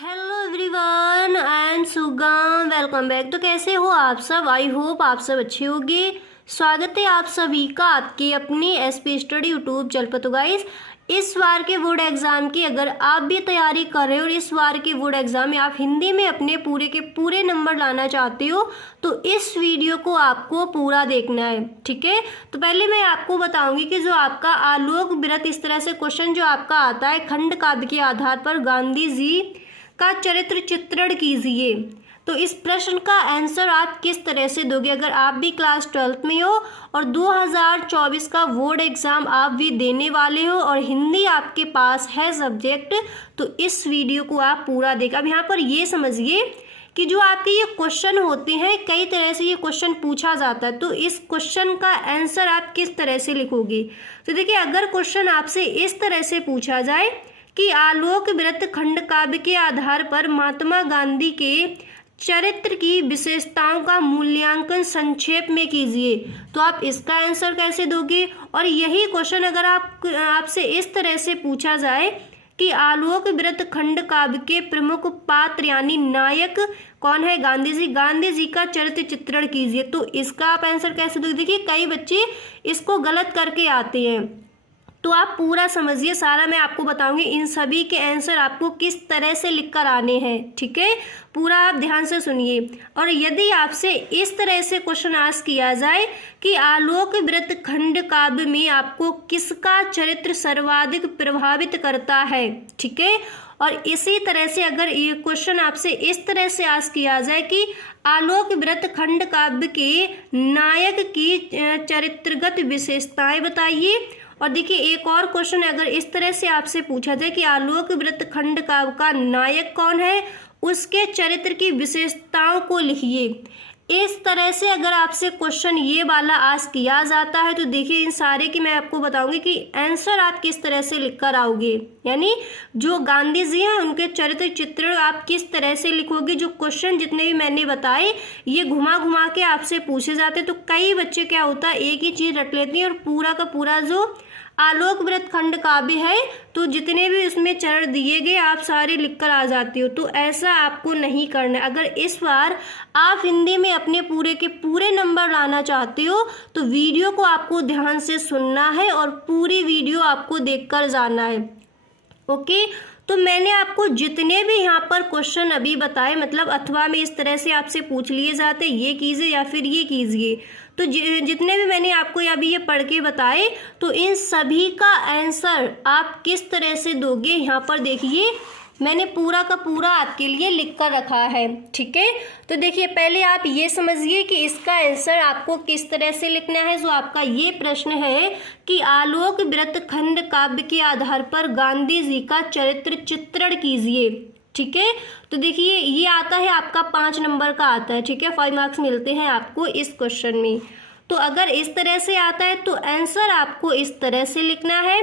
Hello everyone, I am सुगम। Welcome back. तो कैसे हो आप सब? आई होप आप सब अच्छे होंगे। स्वागत है आप सभी का आपके अपने एसपी स्टडी यूट्यूब चैनल पर। तो गाइस, इस बार के बोर्ड एग्जाम की अगर आप भी तैयारी कर रहे हो और इस बार के बोर्ड एग्जाम में आप हिंदी में अपने पूरे के पूरे नंबर लाना चाहते हो तो इस वीडियो को आपको पूरा देखना है, ठीक है। तो पहले मैं आपको बताऊंगी कि जो आपका आलोक व्रत इस तरह से क्वेश्चन जो आपका आता है, खंड काव्य के आधार पर गांधी जी का चरित्र चित्रण कीजिए। तो इस प्रश्न का आंसर आप किस तरह से दोगे? अगर आप भी क्लास 12th में हो और 2024 का बोर्ड एग्जाम आप भी देने वाले हो और हिंदी आपके पास है सब्जेक्ट, तो इस वीडियो को आप पूरा देखा। अब यहाँ पर ये समझिए कि जो आपके ये क्वेश्चन होते हैं, कई तरह से ये क्वेश्चन पूछा जाता है, तो इस क्वेश्चन का आंसर आप किस तरह से लिखोगे? तो देखिए, अगर क्वेश्चन आपसे इस तरह से पूछा जाए कि आलोक व्रत खंड काव्य के आधार पर महात्मा गांधी के चरित्र की विशेषताओं का मूल्यांकन संक्षेप में कीजिए, तो आप इसका आंसर कैसे दोगे? और यही क्वेश्चन अगर आपसे इस तरह से पूछा जाए कि आलोक व्रत खंड काव्य के प्रमुख पात्र यानी नायक कौन है? गांधी जी का चरित्र चित्रण कीजिए, तो इसका आप आंसर कैसे दोगे? देखिए, कई बच्चे इसको गलत करके आते हैं, तो आप पूरा समझिए, सारा मैं आपको बताऊंगी। इन सभी के आंसर आपको किस तरह से लिख कर आने हैं, ठीक है। पूरा आप ध्यान से सुनिए। और यदि आपसे इस तरह से क्वेश्चन आस्क किया जाए कि आलोक व्रत खंड काव्य में आपको किसका चरित्र सर्वाधिक प्रभावित करता है, ठीक है। और इसी तरह से अगर ये क्वेश्चन आपसे इस तरह से आस्क किया जाए कि आलोक व्रत खंड काव्य के नायक की चरित्रगत विशेषताएं बताइए। और देखिए, एक और क्वेश्चन अगर इस तरह से आपसे पूछा जाए कि आलोक व्रत खंड काव्य का नायक कौन है, उसके चरित्र की विशेषताओं को लिखिए। इस तरह से अगर आपसे क्वेश्चन ये वाला आस्क किया जाता है तो देखिए, इन सारे की मैं आपको बताऊंगी कि आंसर आप किस तरह से लिख कर आओगे, यानी जो गांधी जी हैं उनके चरित्र चित्रण आप किस तरह से लिखोगे। जो क्वेश्चन जितने भी मैंने बताए ये घुमा घुमा के आपसे पूछे जाते, तो कई बच्चे क्या होता है एक ही चीज़ रट लेती हैं और पूरा का पूरा जो आलोक व्रत खंड काव्य है तो जितने भी उसमें चरण दिए गए आप सारे लिखकर आ जाते हो। तो ऐसा आपको नहीं करना। अगर इस बार आप हिंदी में अपने पूरे के पूरे नंबर लाना चाहते हो तो वीडियो को आपको ध्यान से सुनना है और पूरी वीडियो आपको देखकर जाना है, ओके। तो मैंने आपको जितने भी यहाँ पर क्वेश्चन अभी बताए, मतलब अथवा में इस तरह से आपसे पूछ लिए जाते ये कीजिए या फिर ये कीजिए, तो जितने भी मैंने आपको अभी ये पढ़ के बताए तो इन सभी का आंसर आप किस तरह से दोगे, यहाँ पर देखिए मैंने पूरा का पूरा आपके लिए लिख कर रखा है, ठीक है। तो देखिए, पहले आप ये समझिए कि इसका आंसर आपको किस तरह से लिखना है। जो आपका ये प्रश्न है कि आलोक व्रत खंड काव्य के आधार पर गांधी जी का चरित्र चित्रण कीजिए, ठीक है। तो देखिए, ये आता है आपका 5 नंबर का आता है, ठीक है। 5 मार्क्स मिलते हैं आपको इस क्वेश्चन में। तो अगर इस तरह से आता है तो आंसर आपको इस तरह से लिखना है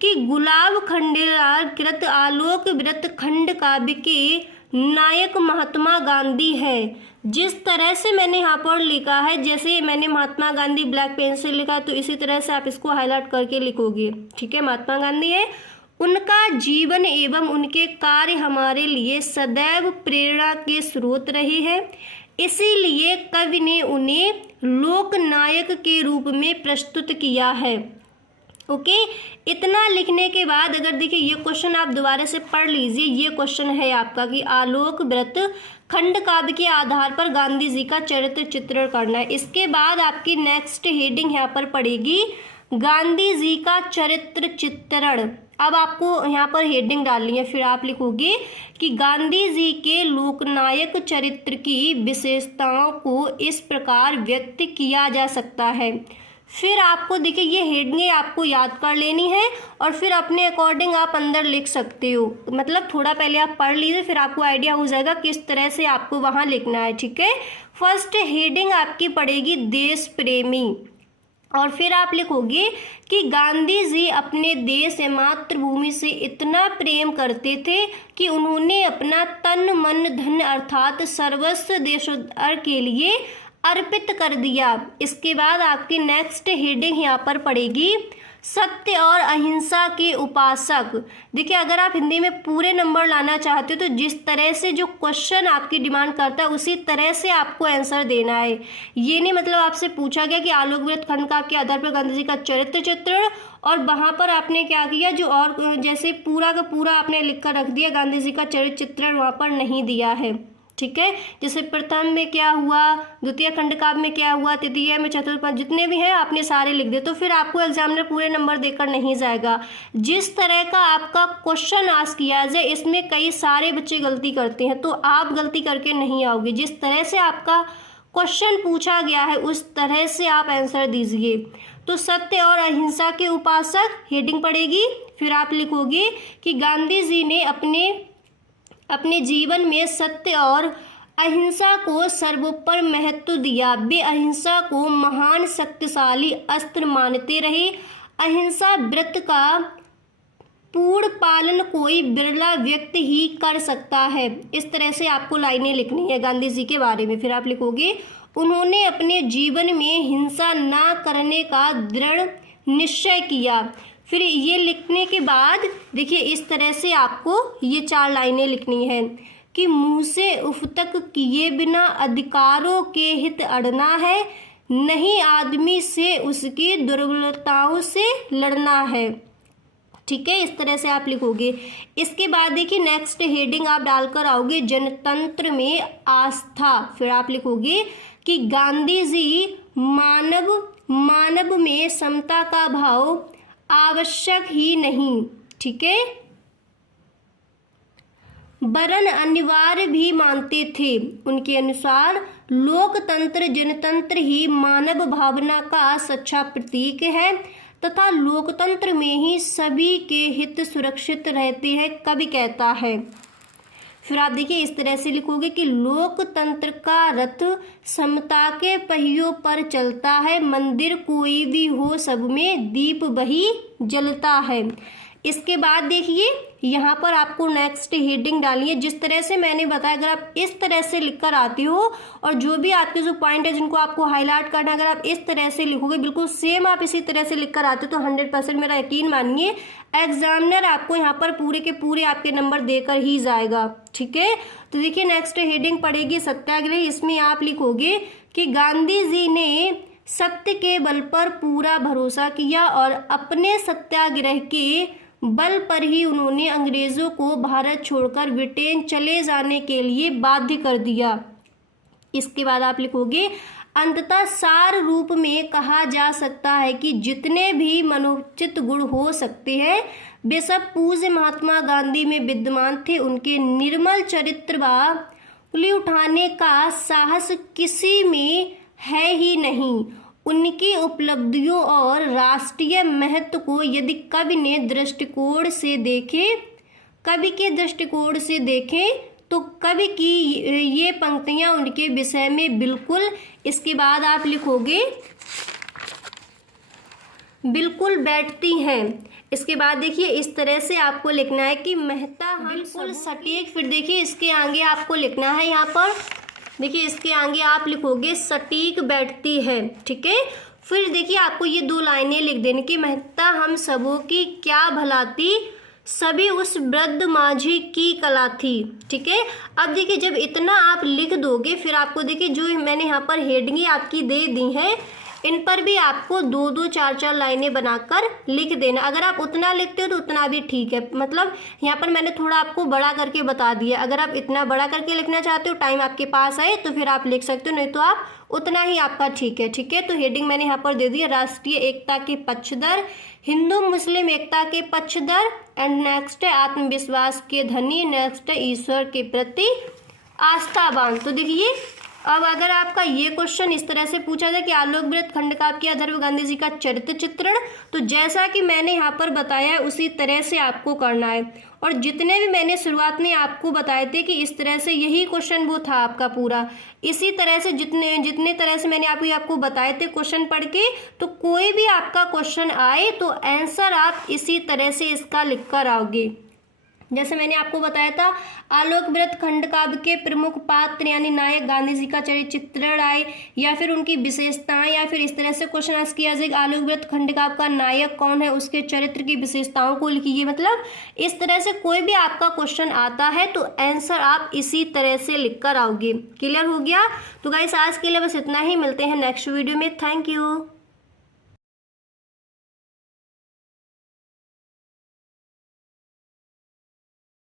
कि गुलाब खंडेलवाल कृत आलोक व्रत खंड काव्य के नायक महात्मा गांधी है। जिस तरह से मैंने यहाँ पर लिखा है, जैसे मैंने महात्मा गांधी ब्लैक पेन से लिखा तो इसी तरह से आप इसको हाईलाइट करके लिखोगे, ठीक है। महात्मा गांधी है, उनका जीवन एवं उनके कार्य हमारे लिए सदैव प्रेरणा के स्रोत रहे हैं, इसीलिए कवि ने उन्हें लोकनायक के रूप में प्रस्तुत किया है, ओके। इतना लिखने के बाद अगर देखिए ये क्वेश्चन आप दोबारा से पढ़ लीजिए। ये क्वेश्चन है आपका कि आलोक व्रत खंड काव्य के आधार पर गांधी जी का चरित्र चित्रण करना है। इसके बाद आपकी नेक्स्ट हेडिंग यहाँ पर पड़ेगी गांधी जी का चरित्र चित्रण। अब आपको यहाँ पर हेडिंग डालनी है, फिर आप लिखोगे कि गांधी जी के लोकनायक चरित्र की विशेषताओं को इस प्रकार व्यक्त किया जा सकता है। फिर आपको देखिए ये हेडिंग आपको याद कर लेनी है और फिर अपने अकॉर्डिंग आप अंदर लिख सकते हो। मतलब थोड़ा पहले आप पढ़ लीजिए, फिर आपको आइडिया हो जाएगा किस तरह से आपको वहाँ लिखना है, ठीक है। फर्स्ट हेडिंग आपकी पड़ेगी देश प्रेमी, और फिर आप लिखोगे कि गांधी जी अपने देश या मातृभूमि से इतना प्रेम करते थे कि उन्होंने अपना तन मन धन अर्थात सर्वस्व देशोद्धार के लिए अर्पित कर दिया। इसके बाद आपकी नेक्स्ट हेडिंग यहाँ पर पड़ेगी सत्य और अहिंसा के उपासक। देखिए अगर आप हिंदी में पूरे नंबर लाना चाहते हो तो जिस तरह से जो क्वेश्चन आपकी डिमांड करता है उसी तरह से आपको आंसर देना है। ये नहीं मतलब आपसे पूछा गया कि आलोक वृत्त खंड काव्य के आधार पर गांधी जी का चरित्र चित्रण, और वहाँ पर आपने क्या किया जो और जैसे पूरा का पूरा आपने लिख कर रख दिया गांधी जी का चरित्र चित्रण वहाँ पर नहीं दिया है। ठीक है, जैसे प्रथम में क्या हुआ, द्वितीय खंड काव्य में क्या हुआ, तृतीय में, चतुर्थ, जितने भी हैं आपने सारे लिख दिए, तो फिर आपको एग्जामिनर पूरे नंबर देकर नहीं जाएगा। जिस तरह का आपका क्वेश्चन आस्क किया जाए इसमें कई सारे बच्चे गलती करते हैं, तो आप गलती करके नहीं आओगे। जिस तरह से आपका क्वेश्चन पूछा गया है उस तरह से आप आंसर दीजिए। तो सत्य और अहिंसा के उपासक हेडिंग पड़ेगी, फिर आप लिखोगे कि गांधी जी ने अपने जीवन में सत्य और अहिंसा को सर्वोपरि महत्व दिया। वे अहिंसा को महान शक्तिशाली अस्त्र मानते रहे। अहिंसा व्रत का पूर्ण पालन कोई बिरला व्यक्ति ही कर सकता है। इस तरह से आपको लाइनें लिखनी है गांधी जी के बारे में। फिर आप लिखोगे उन्होंने अपने जीवन में हिंसा ना करने का दृढ़ निश्चय किया। फिर ये लिखने के बाद देखिए इस तरह से आपको ये 4 लाइनें लिखनी है कि मुँह से उफ तक किए बिना अधिकारों के हित अड़ना है, नहीं आदमी से उसकी दुर्बलताओं से लड़ना है। ठीक है, इस तरह से आप लिखोगे। इसके बाद देखिए नेक्स्ट हेडिंग आप डालकर आओगे जनतंत्र में आस्था। फिर आप लिखोगे कि गांधी जी मानव में समता का भाव आवश्यक ही नहीं, ठीक है, वरन अनिवार्य भी मानते थे। उनके अनुसार लोकतंत्र जनतंत्र ही मानव भावना का सच्चा प्रतीक है तथा लोकतंत्र में ही सभी के हित सुरक्षित रहते हैं, कवि कहता है। फिर आप देखिए इस तरह से लिखोगे कि लोकतंत्र का रथ समता के पहियों पर चलता है, मंदिर कोई भी हो सब में दीप वही जलता है। इसके बाद देखिए यहाँ पर आपको नेक्स्ट हेडिंग डालनी है। जिस तरह से मैंने बताया अगर आप इस तरह से लिखकर आते हो और जो भी आपके जो पॉइंट है जिनको आपको हाईलाइट करना, अगर आप इस तरह से लिखोगे बिल्कुल सेम आप इसी तरह से लिखकर आते हो तो 100% मेरा यकीन मानिए एग्जामिनर आपको यहाँ पर पूरे के पूरे आपके नंबर देकर ही जाएगा। ठीक है, तो देखिए नेक्स्ट हेडिंग पड़ेगी सत्याग्रह। इसमें आप लिखोगे कि गांधी जी ने सत्य के बल पर पूरा भरोसा किया और अपने सत्याग्रह के बल पर ही उन्होंने अंग्रेजों को भारत छोड़कर ब्रिटेन चले जाने के लिए बाध्य कर दिया। इसके बाद आप लिखोगे अंततः सार रूप में कहा जा सकता है कि जितने भी मनोचित गुण हो सकते हैं वे सब पूज्य महात्मा गांधी में विद्यमान थे। उनके निर्मल चरित्र व उंगली उठाने का साहस किसी में है ही नहीं। उनकी उपलब्धियों और राष्ट्रीय महत्व को यदि कवि के दृष्टिकोण से देखें तो कवि की ये पंक्तियां उनके विषय में बिल्कुल, इसके बाद आप लिखोगे बिल्कुल बैठती हैं। इसके बाद देखिए इस तरह से आपको लिखना है कि मेहता बिल्कुल सटीक। फिर देखिए इसके आगे आपको लिखना है यहाँ पर, देखिए इसके आगे आप लिखोगे सटीक बैठती है। ठीक है, फिर देखिए आपको ये 2 लाइनें लिख देने की मेहता हम सबों की क्या भलाती, सभी उस वृद्ध माझी की कला थी। ठीक है, अब देखिए जब इतना आप लिख दोगे फिर आपको देखिए जो मैंने यहाँ पर हेडिंग आपकी दे दी है इन पर भी आपको 2-2, 4-4 लाइनें बनाकर लिख देना। अगर आप उतना लिखते हो तो उतना भी ठीक है, मतलब यहाँ पर मैंने थोड़ा आपको बड़ा करके बता दिया। अगर आप इतना बड़ा करके लिखना चाहते हो, टाइम आपके पास आए तो फिर आप लिख सकते हो, नहीं तो आप उतना ही आपका ठीक है। ठीक है, तो हेडिंग मैंने यहाँ पर दे दी राष्ट्रीय एकता के पक्षधर, हिंदू मुस्लिम एकता के पक्षधर, एंड नेक्स्ट है आत्मविश्वास के धनी, नेक्स्ट है ईश्वर के प्रति आस्थावान। तो देखिए अब अगर आपका ये क्वेश्चन इस तरह से पूछा जाए कि आलोक वृत्त खंड काव्य के आधार पर गांधी जी का चरित्र चित्रण, तो जैसा कि मैंने यहाँ पर बताया उसी तरह से आपको करना है। और जितने भी मैंने शुरुआत में आपको बताए थे कि इस तरह से यही क्वेश्चन वो था आपका पूरा, इसी तरह से जितने तरह से मैंने आपको बताए थे क्वेश्चन पढ़ के, तो कोई भी आपका क्वेश्चन आए तो आंसर आप इसी तरह से इसका लिख कर आओगे। जैसे मैंने आपको बताया था आलोक वृत्त खंड काव्य के प्रमुख पात्र यानी नायक गांधी जी का चरित्र चित्रण आए, या फिर उनकी विशेषताएं, या फिर इस तरह से क्वेश्चन आस्क किया जाए आलोक वृत्त खंड काव्य का नायक कौन है, उसके चरित्र की विशेषताओं को लिखिए। मतलब इस तरह से कोई भी आपका क्वेश्चन आता है तो आंसर आप इसी तरह से लिख कर आओगे। क्लियर हो गया? तो गाइस आज के लिए बस इतना ही, मिलते हैं नेक्स्ट वीडियो में। Thank you.